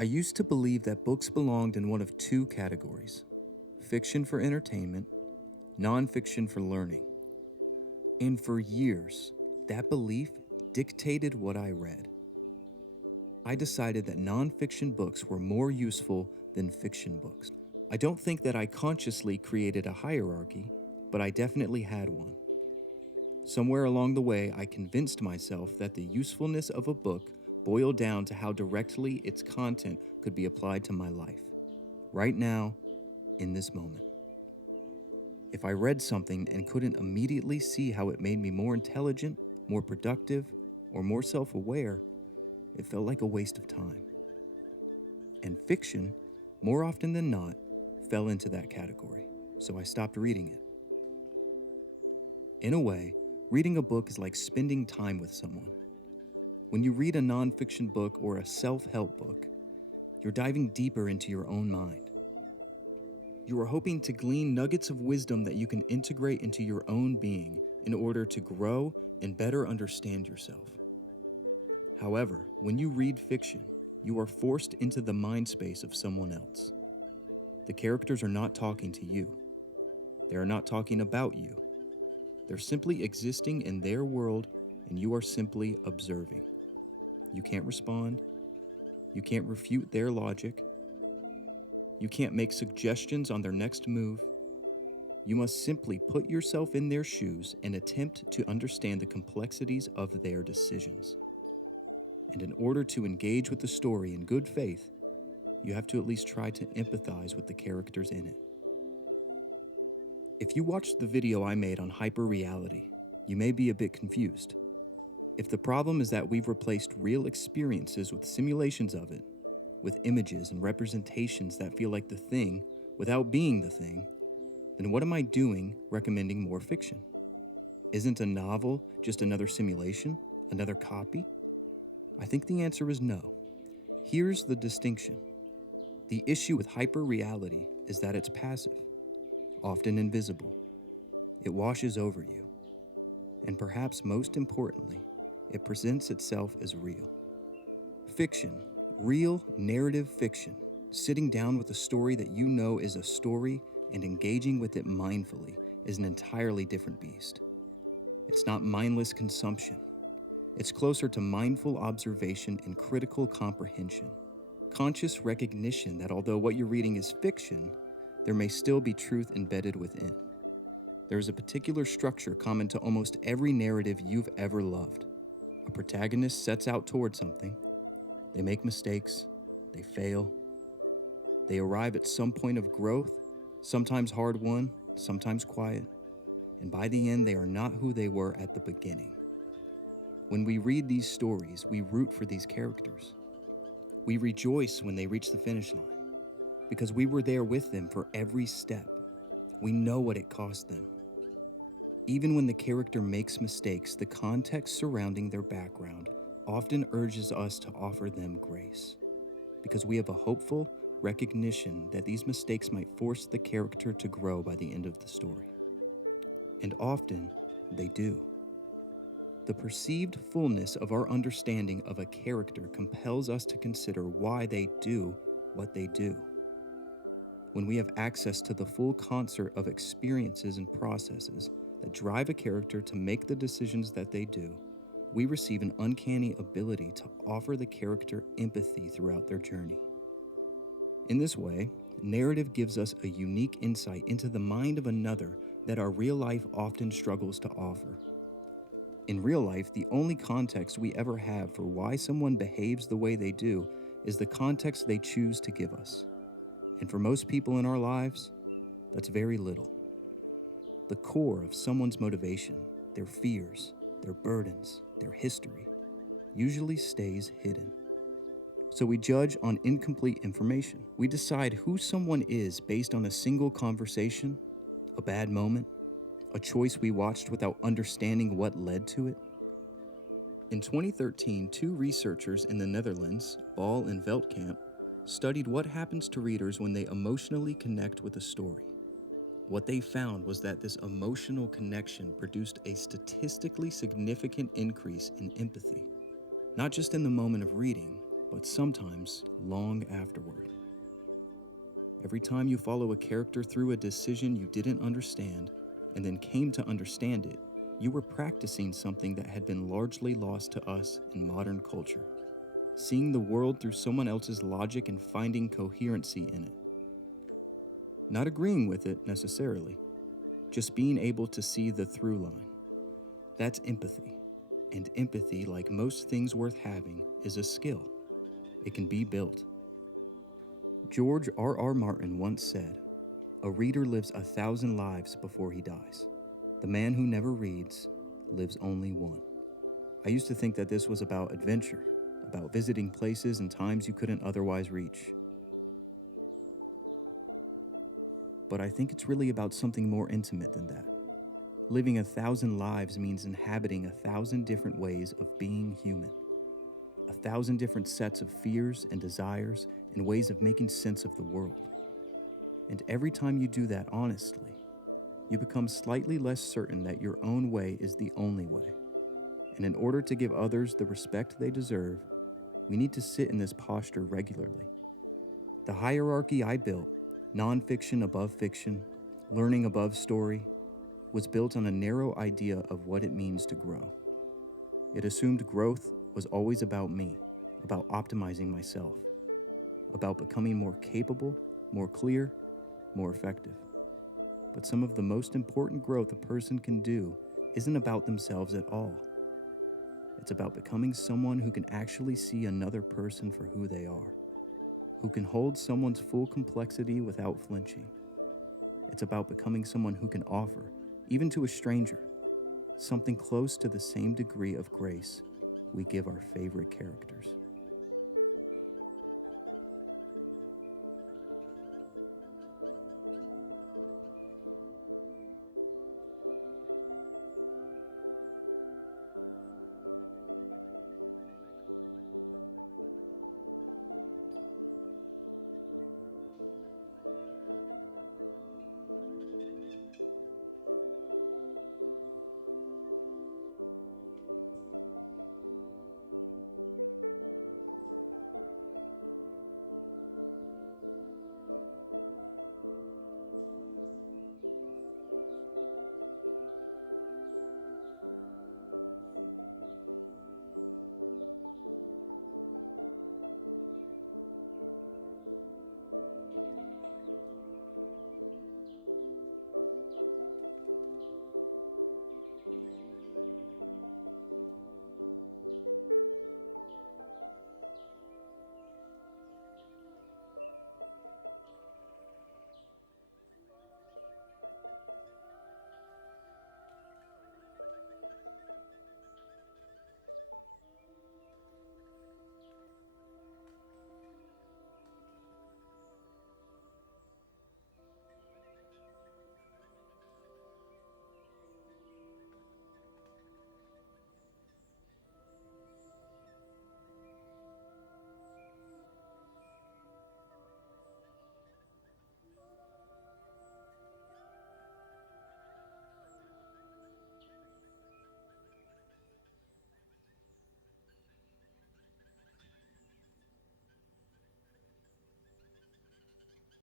I used to believe that books belonged in one of two categories: fiction for entertainment, nonfiction for learning. And for years, that belief dictated what I read. I decided that nonfiction books were more useful than fiction books. I don't think that I consciously created a hierarchy, but I definitely had one. Somewhere along the way, I convinced myself that the usefulness of a book boiled down to how directly its content could be applied to my life, right now, in this moment. If I read something and couldn't immediately see how it made me more intelligent, more productive, or more self-aware, it felt like a waste of time. And fiction, more often than not, fell into that category, so I stopped reading it. In a way, reading a book is like spending time with someone. When you read a nonfiction book or a self-help book, you're diving deeper into your own mind. You are hoping to glean nuggets of wisdom that you can integrate into your own being in order to grow and better understand yourself. However, when you read fiction, you are forced into the mind space of someone else. The characters are not talking to you. They are not talking about you. They're simply existing in their world, and you are simply observing. You can't respond. You can't refute their logic. You can't make suggestions on their next move. You must simply put yourself in their shoes and attempt to understand the complexities of their decisions. And in order to engage with the story in good faith, you have to at least try to empathize with the characters in it. If you watched the video I made on hyperreality, you may be a bit confused. If the problem is that we've replaced real experiences with simulations of it, with images and representations that feel like the thing without being the thing, then what am I doing recommending more fiction? Isn't a novel just another simulation, another copy? I think the answer is no. Here's the distinction. The issue with hyperreality is that it's passive, often invisible. It washes over you. And perhaps most importantly, it presents itself as real. Fiction, real narrative fiction, sitting down with a story that you know is a story and engaging with it mindfully is an entirely different beast. It's not mindless consumption. It's closer to mindful observation and critical comprehension. Conscious recognition that although what you're reading is fiction, there may still be truth embedded within. There is a particular structure common to almost every narrative you've ever loved. A protagonist sets out toward something. They make mistakes. They fail. They arrive at some point of growth, sometimes hard-won, sometimes quiet. And by the end, they are not who they were at the beginning. When we read these stories, we root for these characters. We rejoice when they reach the finish line, because we were there with them for every step. We know what it cost them. Even when the character makes mistakes, the context surrounding their background often urges us to offer them grace, because we have a hopeful recognition that these mistakes might force the character to grow by the end of the story. And often, they do. The perceived fullness of our understanding of a character compels us to consider why they do what they do. When we have access to the full concert of experiences and processes that drive a character to make the decisions that they do, we receive an uncanny ability to offer the character empathy throughout their journey. In this way, narrative gives us a unique insight into the mind of another that our real life often struggles to offer. In real life, the only context we ever have for why someone behaves the way they do is the context they choose to give us. And for most people in our lives, that's very little. The core of someone's motivation, their fears, their burdens, their history, usually stays hidden. So we judge on incomplete information. We decide who someone is based on a single conversation, a bad moment, a choice we watched without understanding what led to it. In 2013, two researchers in the Netherlands, Bal and Veldkamp, studied what happens to readers when they emotionally connect with a story. What they found was that this emotional connection produced a statistically significant increase in empathy, not just in the moment of reading, but sometimes long afterward. Every time you follow a character through a decision you didn't understand and then came to understand it, you were practicing something that had been largely lost to us in modern culture. Seeing the world through someone else's logic and finding coherency in it. Not agreeing with it necessarily, just being able to see the through line. That's empathy. And empathy, like most things worth having, is a skill. It can be built. George R.R. Martin once said, "A reader lives 1,000 lives before he dies. The man who never reads lives only one." I used to think that this was about adventure, about visiting places and times you couldn't otherwise reach. But I think it's really about something more intimate than that. Living 1,000 lives means inhabiting 1,000 different ways of being human. 1,000 different sets of fears and desires and ways of making sense of the world. And every time you do that honestly, you become slightly less certain that your own way is the only way. And in order to give others the respect they deserve, we need to sit in this posture regularly. The hierarchy I built, nonfiction above fiction, learning above story, was built on a narrow idea of what it means to grow. It assumed growth was always about me, about optimizing myself, about becoming more capable, more clear, more effective. But some of the most important growth a person can do isn't about themselves at all. It's about becoming someone who can actually see another person for who they are, who can hold someone's full complexity without flinching. It's about becoming someone who can offer, even to a stranger, something close to the same degree of grace we give our favorite characters.